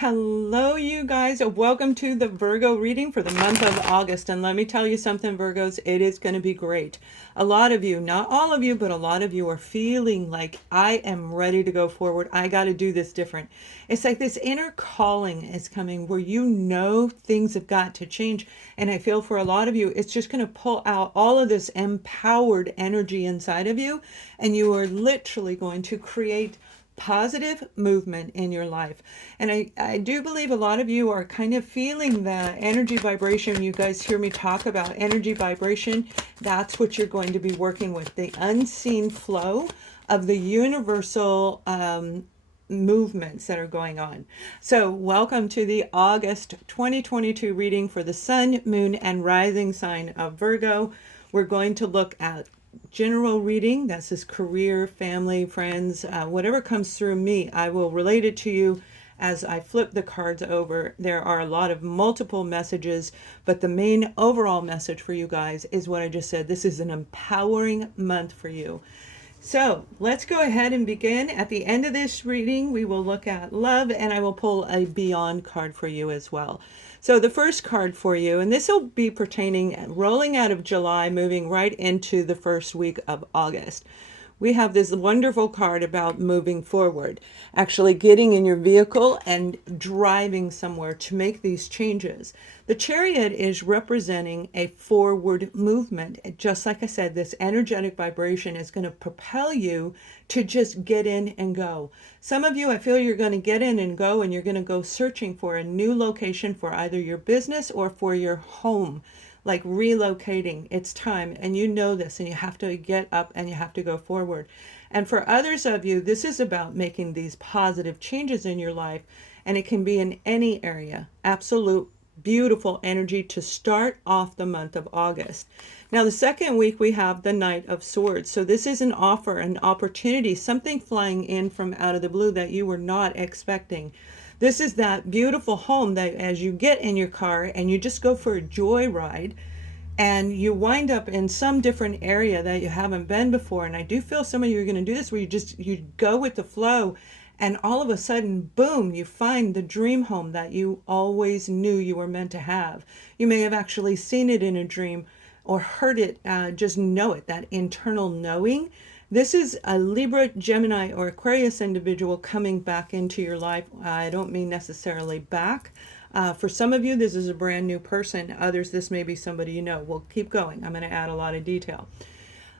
Hello, you guys. Welcome to the Virgo reading for the month of August. And let me tell you something, Virgos, it is going to be great. A lot of you, not all of you, but a lot of you are feeling like I am ready to go forward. I got to do this different. It's like this inner calling is coming where you know things have got to change. And I feel for a lot of you, it's just going to pull out all of this empowered energy inside of you. And you are literally going to create positive movement in your life. And I do believe a lot of you are kind of feeling the energy vibration. You guys hear me talk about energy vibration. That's what you're going to be working with, the unseen flow of the universal movements that are going on. So welcome to the August 2022 reading for the sun, moon, and rising sign of Virgo. We're going to look at general reading. That's his career, family, friends, whatever comes through me, I will relate it to you as I flip the cards over. There are a lot of multiple messages, but the main overall message for you guys is what I just said. This is an empowering month for you. So let's go ahead and begin. At the end of this reading, we will look at love, and I will pull a beyond card for you as well. So the first card for you, and this will be pertaining, rolling out of July, moving right into the first week of August. We have this wonderful card about moving forward, actually getting in your vehicle and driving somewhere to make these changes. The Chariot is representing a forward movement. Just like I said, this energetic vibration is going to propel you to just get in and go. Some of you, I feel you're going to get in and go, and you're going to go searching for a new location for either your business or for your home. Like relocating, it's time, and you know this, and you have to get up and you have to go forward. And for others of you, this is about making these positive changes in your life, and it can be in any area. Absolute beautiful energy to start off the month of August. Now, the second week we have the Knight of Swords. So this is an offer, an opportunity, something flying in from out of the blue that you were not expecting. This is that beautiful home that as you get in your car and you just go for a joyride and you wind up in some different area that you haven't been before. And I do feel some of you are going to do this where you go with the flow, and all of a sudden, boom, you find the dream home that you always knew you were meant to have. You may have actually seen it in a dream or heard it, just know it, that internal knowing. This is a Libra, Gemini, or Aquarius individual coming back into your life. I don't mean necessarily back. For some of you, this is a brand new person. Others, this may be somebody you know. We'll keep going. I'm going to add a lot of detail.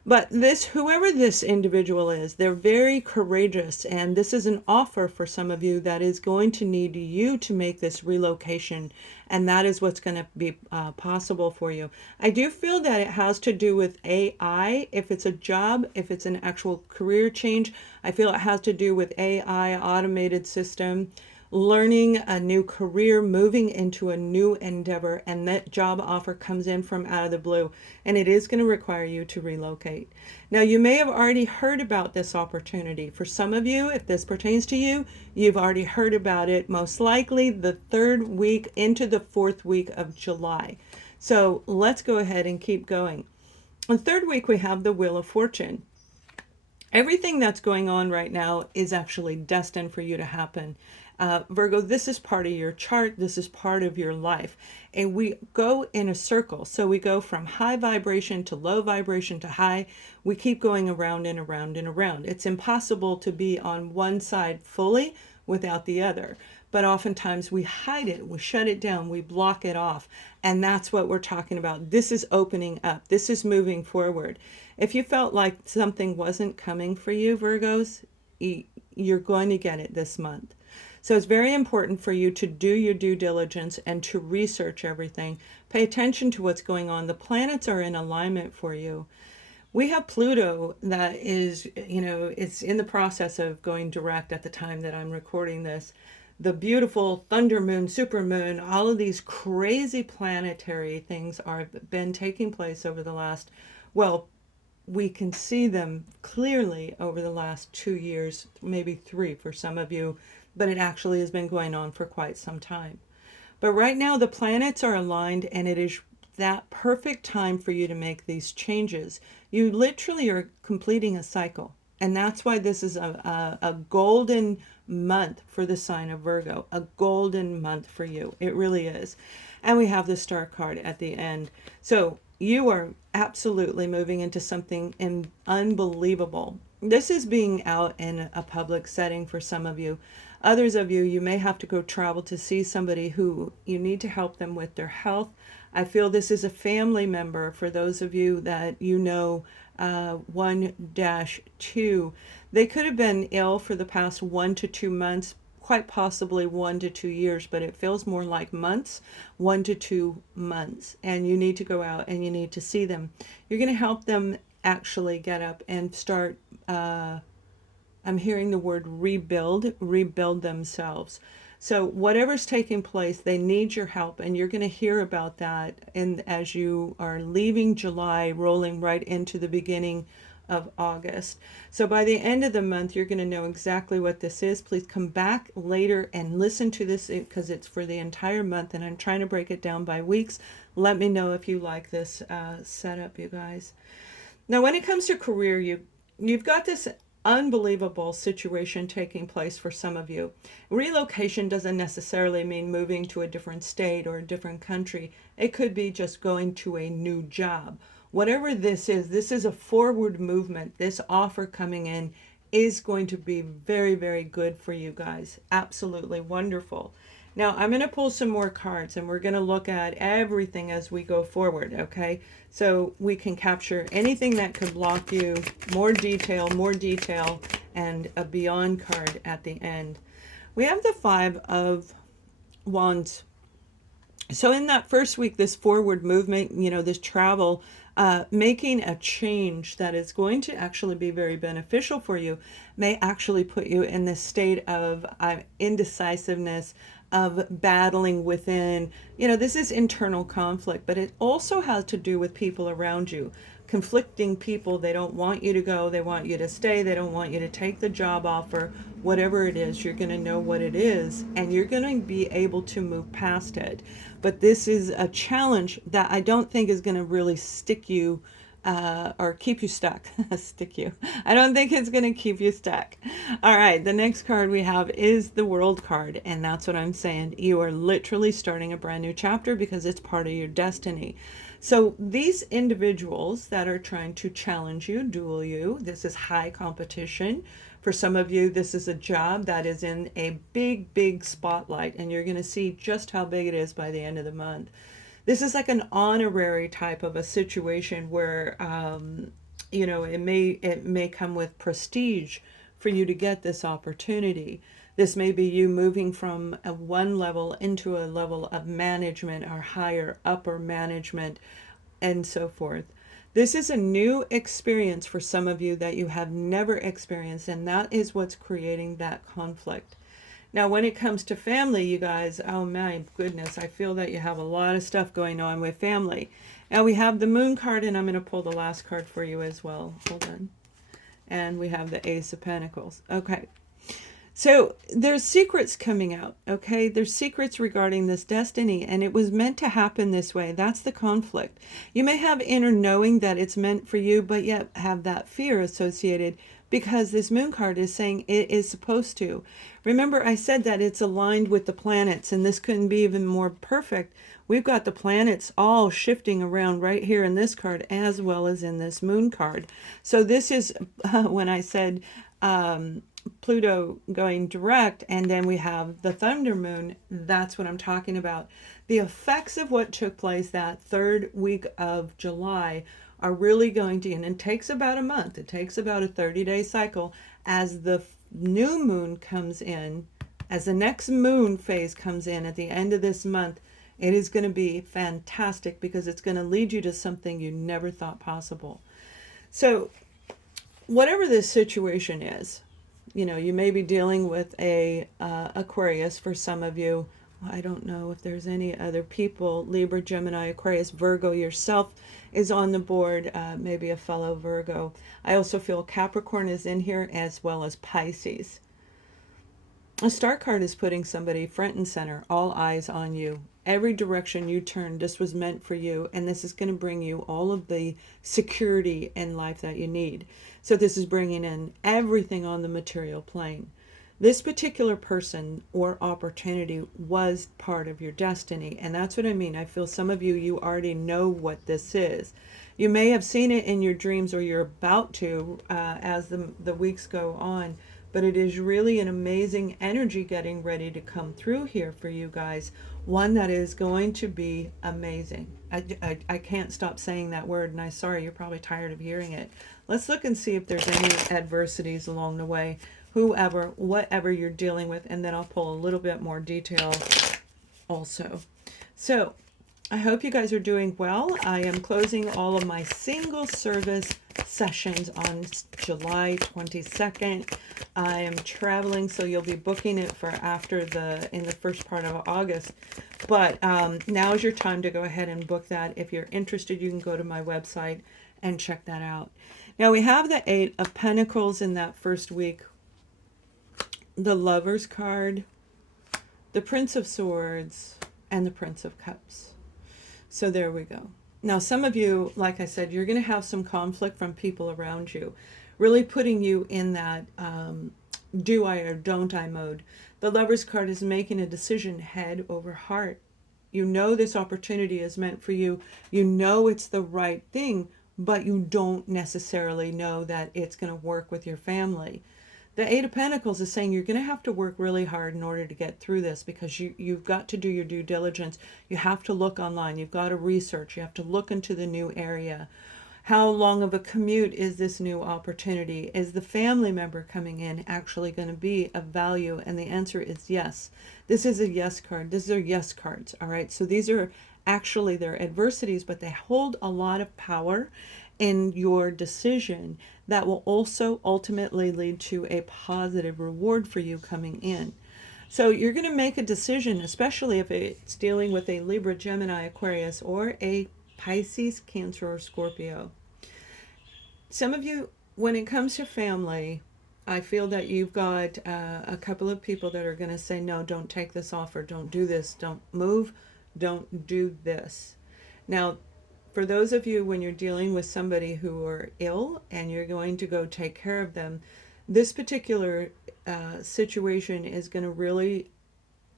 But whoever this individual is, they're very courageous, and this is an offer for some of you that is going to need you to make this relocation, and that is what's going to be possible for you. I do feel that it has to do with AI. If it's a job, if it's an actual career change, I feel it has to do with AI, automated system, learning a new career, moving into a new endeavor, and that job offer comes in from out of the blue, and it is going to require you to relocate. Now, you may have already heard about this opportunity. For some of you, if this pertains to you, you've already heard about it, most likely the third week into the fourth week of July. So let's go ahead and keep going. On the third week, we have the Wheel of Fortune. Everything that's going on right now is actually destined for you to happen. Virgo, this is part of your chart. This is part of your life. And we go in a circle. So we go from high vibration to low vibration to high. We keep going around and around and around. It's impossible to be on one side fully without the other. But oftentimes we hide it, we shut it down, we block it off. And that's what we're talking about. This is opening up. This is moving forward. If you felt like something wasn't coming for you, Virgos, you're going to get it this month. So it's very important for you to do your due diligence and to research everything. Pay attention to what's going on. The planets are in alignment for you. We have Pluto that is, it's in the process of going direct at the time that I'm recording this. The beautiful thunder moon, super moon, all of these crazy planetary things have been taking place over the last, well, we can see them clearly over the last 2 years, maybe 3 for some of you, but it actually has been going on for quite some time. But right now the planets are aligned, and it is that perfect time for you to make these changes. You literally are completing a cycle, and that's why this is a golden month for the sign of Virgo, a golden month for you. It really is. And we have the Star card at the end. So you are absolutely moving into something unbelievable. This is being out in a public setting for some of you. Others of you, you may have to go travel to see somebody who you need to help them with their health. I feel this is a family member for those of you that you know 1-2. They could have been ill for the past 1 to 2 months, quite possibly 1 to 2 years, but it feels more like months, 1 to 2 months. And you need to go out and you need to see them. You're going to help them actually get up and start, I'm hearing the word rebuild themselves. So whatever's taking place, they need your help, and you're going to hear about that as you are leaving July, rolling right into the beginning of August. So by the end of the month, you're going to know exactly what this is. Please come back later and listen to this because it's for the entire month, and I'm trying to break it down by weeks. Let me know if you like this setup, you guys. Now, when it comes to career, you've got this unbelievable situation taking place for some of you. Relocation doesn't necessarily mean moving to a different state or a different country. It could be just going to a new job. Whatever this is a forward movement. This offer coming in is going to be very, very good for you guys. Absolutely wonderful. Now, I'm going to pull some more cards, and we're going to look at everything as we go forward, okay? So we can capture anything that could block you, more detail, and a beyond card at the end. We have the 5 of Wands. So in that first week, this forward movement, this travel, making a change that is going to actually be very beneficial for you may actually put you in this state of indecisiveness, of battling within. This is internal conflict, but it also has to do with people around you. Conflicting people. They don't want you to go. They want you to stay. They don't want you to take the job offer. Whatever it is, you're going to know what it is, and you're going to be able to move past it. But this is a challenge that I don't think is going to really stick you or keep you stuck. Stick you. I don't think it's going to keep you stuck. All right, the next card we have is the World card, and that's what I'm saying. You are literally starting a brand new chapter because it's part of your destiny. So these individuals that are trying to challenge you, duel you, this is high competition. For some of you, this is a job that is in a big, big spotlight, and you're going to see just how big it is by the end of the month. This is like an honorary type of a situation where, it may come with prestige for you to get this opportunity. This may be you moving from one level into a level of management or higher, upper management, and so forth. This is a new experience for some of you that you have never experienced, and that is what's creating that conflict. Now, when it comes to family, you guys, oh my goodness, I feel that you have a lot of stuff going on with family. And we have the Moon card, and I'm going to pull the last card for you as well. Hold on. And we have the Ace of Pentacles. Okay. So there's secrets coming out, okay? There's secrets regarding this destiny, and it was meant to happen this way. That's the conflict. You may have inner knowing that it's meant for you, but yet have that fear associated because this Moon card is saying it is supposed to. Remember, I said that it's aligned with the planets, and this couldn't be even more perfect. We've got the planets all shifting around right here in this card as well as in this Moon card. So this is when I said Pluto going direct, and then we have the Thunder Moon. That's what I'm talking about. The effects of what took place that third week of July are really going to, and it takes about a month. It takes about a 30-day cycle as the new moon comes in, as the next moon phase comes in at the end of this month. It is going to be fantastic because it's going to lead you to something you never thought possible. So whatever this situation is, you may be dealing with a Aquarius for some of you. I don't know if there's any other people. Libra, Gemini, Aquarius, Virgo yourself is on the board, maybe a fellow Virgo. I also feel Capricorn is in here as well as Pisces. A star card is putting somebody front and center, all eyes on you. Every direction you turn, this was meant for you, and this is going to bring you all of the security in life that you need. So this is bringing in everything on the material plane. This particular person or opportunity was part of your destiny. And that's what I mean. I feel some of you, you already know what this is. You may have seen it in your dreams, or you're about to as the weeks go on. But it is really an amazing energy getting ready to come through here for you guys. One that is going to be amazing. I can't stop saying that word, and I'm sorry, you're probably tired of hearing it. Let's look and see if there's any adversities along the way, whoever, whatever you're dealing with, and then I'll pull a little bit more detail also. So I hope you guys are doing well. I am closing all of my single service sessions on July 22nd. I am traveling, so you'll be booking it for in the first part of August. But now is your time to go ahead and book that. If you're interested, you can go to my website and check that out. Now we have the Eight of Pentacles in that first week, the Lover's card, the Prince of Swords, and the Prince of Cups. So there we go. Now, some of you, like I said, you're going to have some conflict from people around you, really putting you in that do I or don't I mode. The Lover's card is making a decision head over heart. You know this opportunity is meant for you. You know it's the right thing, but you don't necessarily know that it's going to work with your family. The Eight of Pentacles is saying you're going to have to work really hard in order to get through this, because you've got to do your due diligence. You have to look online. You've got to research. You have to look into the new area. How long of a commute is this new opportunity? Is the family member coming in actually going to be of value? And the answer is yes. This is a yes card. These are yes cards. All right. So these are actually their adversities, but they hold a lot of power in your decision that will also ultimately lead to a positive reward for you coming in. So you're going to make a decision, especially if it's dealing with a Libra, Gemini, Aquarius, or a Pisces, Cancer, or Scorpio. Some of you, when it comes to family, I feel that you've got a couple of people that are going to say, no, don't take this offer, don't do this, don't move, don't do this. Now, for those of you, when you're dealing with somebody who are ill and you're going to go take care of them, this particular situation is going to really,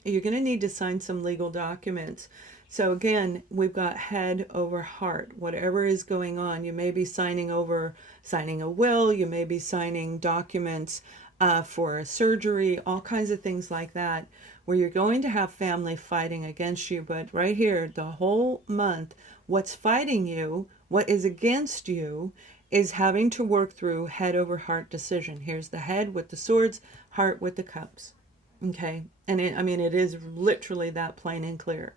you're going to need to sign some legal documents. So again, we've got head over heart. Whatever is going on, you may be signing a will, you may be signing documents for a surgery, all kinds of things like that, where you're going to have family fighting against you. But right here, the whole month, what's fighting you, what is against you, is having to work through head over heart decision. Here's the head with the swords, heart with the cups. Okay, and it is literally that plain and clear.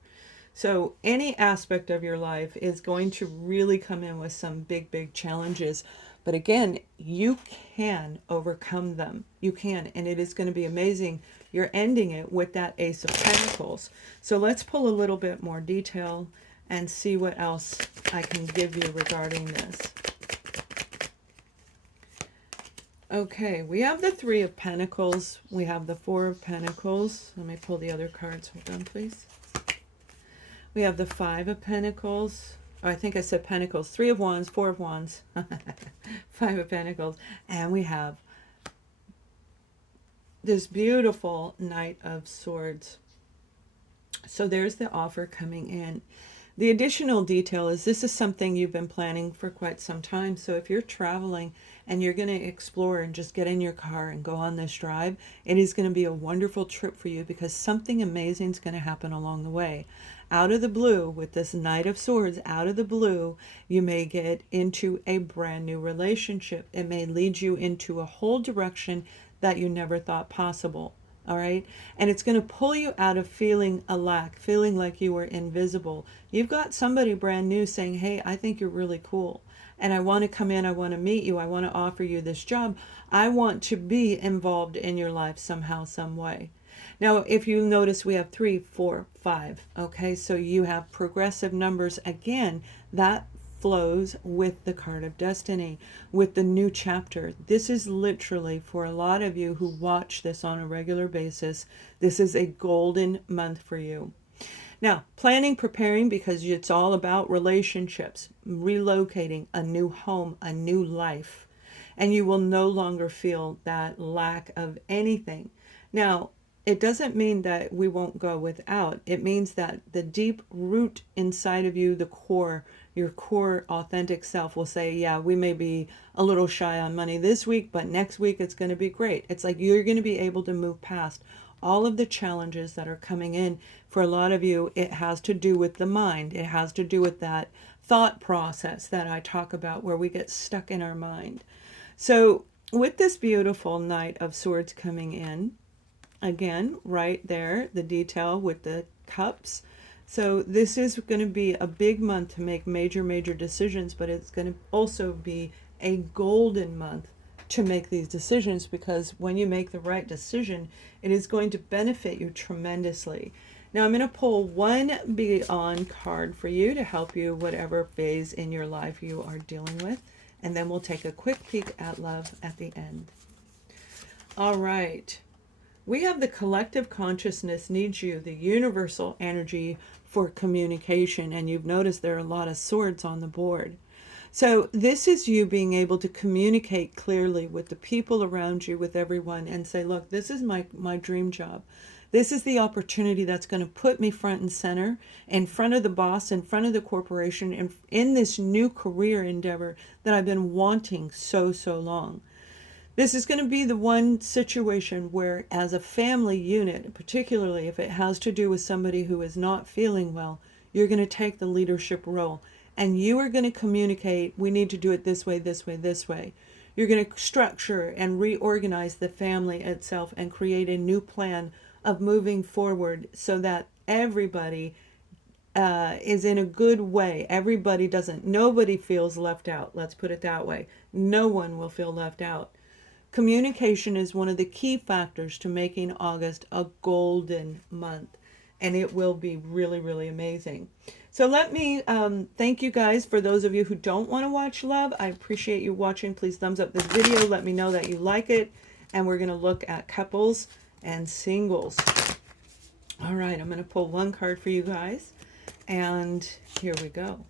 So any aspect of your life is going to really come in with some big challenges. But again, you can overcome them. You can, and it is going to be amazing. You're ending it with that Ace of Pentacles. So let's pull a little bit more detail and see what else I can give you regarding this. Okay, we have the Three of Pentacles. We have the Four of Pentacles. Let me pull the other cards. Hold on, please. We have the Five of Pentacles. Oh, I think I said Pentacles. Three of Wands, Four of Wands, Five of Pentacles. And we have this beautiful Knight of Swords. So there's the offer coming in. The additional detail is this is something you've been planning for quite some time. So if you're traveling and you're going to explore and just get in your car and go on this drive, it is going to be a wonderful trip for you, because something amazing is going to happen along the way. Out of the blue, with this Knight of Swords, out of the blue, you may get into a brand new relationship. It may lead you into a whole direction that you never thought possible. All right. And it's going to pull you out of feeling a lack, feeling like you were invisible. You've got somebody brand new saying, hey, I think you're really cool. And I want to come in. I want to meet you. I want to offer you this job. I want to be involved in your life somehow, some way. Now, if you notice, we have 3, 4, 5. Okay. So you have progressive numbers again. That flows with the card of destiny, with the new chapter. This is literally, for a lot of you who watch this on a regular basis, this is a golden month for you. Now, planning, preparing, because it's all about relationships, relocating, a new home, a new life, and you will no longer feel that lack of anything. Now, it doesn't mean that we won't go without. It means that the deep root inside of you, the core, your core authentic self will say, yeah, we may be a little shy on money this week, but next week it's going to be great. It's like you're going to be able to move past all of the challenges that are coming in. For a lot of you, it has to do with the mind. It has to do with that thought process that I talk about where we get stuck in our mind. So with this beautiful Knight of Swords coming in, again, right there, the detail with the cups. So this is going to be a big month to make major decisions, but it's going to also be a golden month to make these decisions, because when you make the right decision, it is going to benefit you tremendously. Now I'm going to pull one Beyond card for you to help you whatever phase in your life you are dealing with, and then we'll take a quick peek at love at the end. All right. We have the collective consciousness needs you, the universal energy for communication, and you've noticed there are a lot of swords on the board. So this is you being able to communicate clearly with the people around you, with everyone, and say, look, this is my dream job. This is the opportunity that's going to put me front and center, in front of the boss, in front of the corporation, in this new career endeavor that I've been wanting so long. This is going to be the one situation where, as a family unit, particularly if it has to do with somebody who is not feeling well, you're going to take the leadership role. And you are going to communicate, we need to do it this way, this way, this way. You're going to structure and reorganize the family itself and create a new plan of moving forward so that everybody is in a good way. Nobody feels left out. Let's put it that way. No one will feel left out. Communication is one of the key factors to making August a golden month, and it will be really amazing. So let me thank you guys. For those of you who don't want to watch love, I appreciate you watching. Please thumbs up this video. Let me know that you like it. And we're going to look at couples and singles. All right, I'm going to pull one card for you guys. And here we go.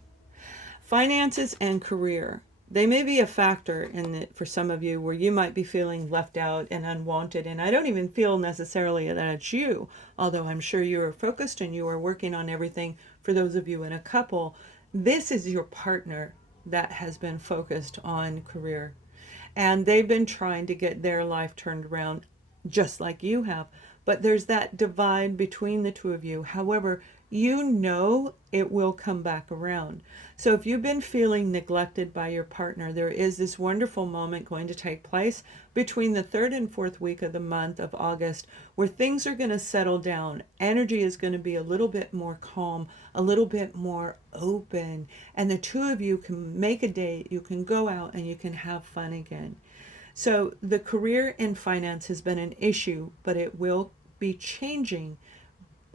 Finances and career. They may be a factor in it for some of you, where you might be feeling left out and unwanted. And I don't even feel necessarily that it's you, although I'm sure you are focused and you are working on everything. For those of you in a couple, this is your partner that has been focused on career. And they've been trying to get their life turned around just like you have. But there's that divide between the two of you. However, you know it will come back around. So if you've been feeling neglected by your partner, there is this wonderful moment going to take place between the 3rd and 4th week of the month of August, where things are going to settle down. Energy is going to be a little bit more calm, a little bit more open, and the two of you can make a date, you can go out and you can have fun again. So the career and finance has been an issue, but it will be changing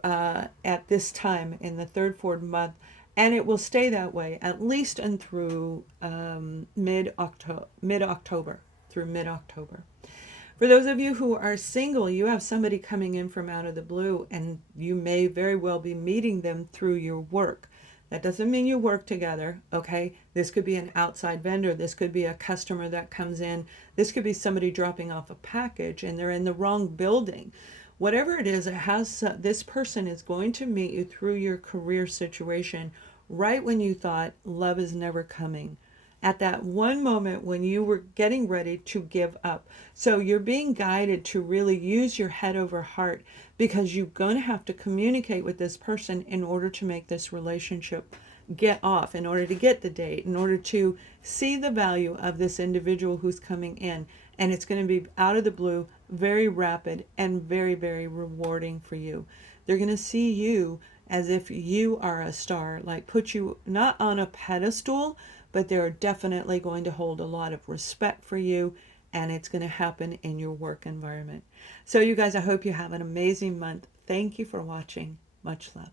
at this time in the 3rd, 4th month, and it will stay that way at least and through mid-October, through mid-October. For those of you who are single, you have somebody coming in from out of the blue, and you may very well be meeting them through your work. That doesn't mean you work together, okay? This could be an outside vendor. This could be a customer that comes in. This could be somebody dropping off a package and they're in the wrong building. Whatever it is, this person is going to meet you through your career situation right when you thought love is never coming. At that one moment when you were getting ready to give up. So you're being guided to really use your head over heart, because you're going to have to communicate with this person in order to make this relationship get off, in order to get the date, in order to see the value of this individual who's coming in. And it's going to be out of the blue, very rapid, and very rewarding for you. They're going to see you as if you are a star, like put you not on a pedestal, but they're definitely going to hold a lot of respect for you, and it's going to happen in your work environment. So you guys, I hope you have an amazing month. Thank you for watching. Much love.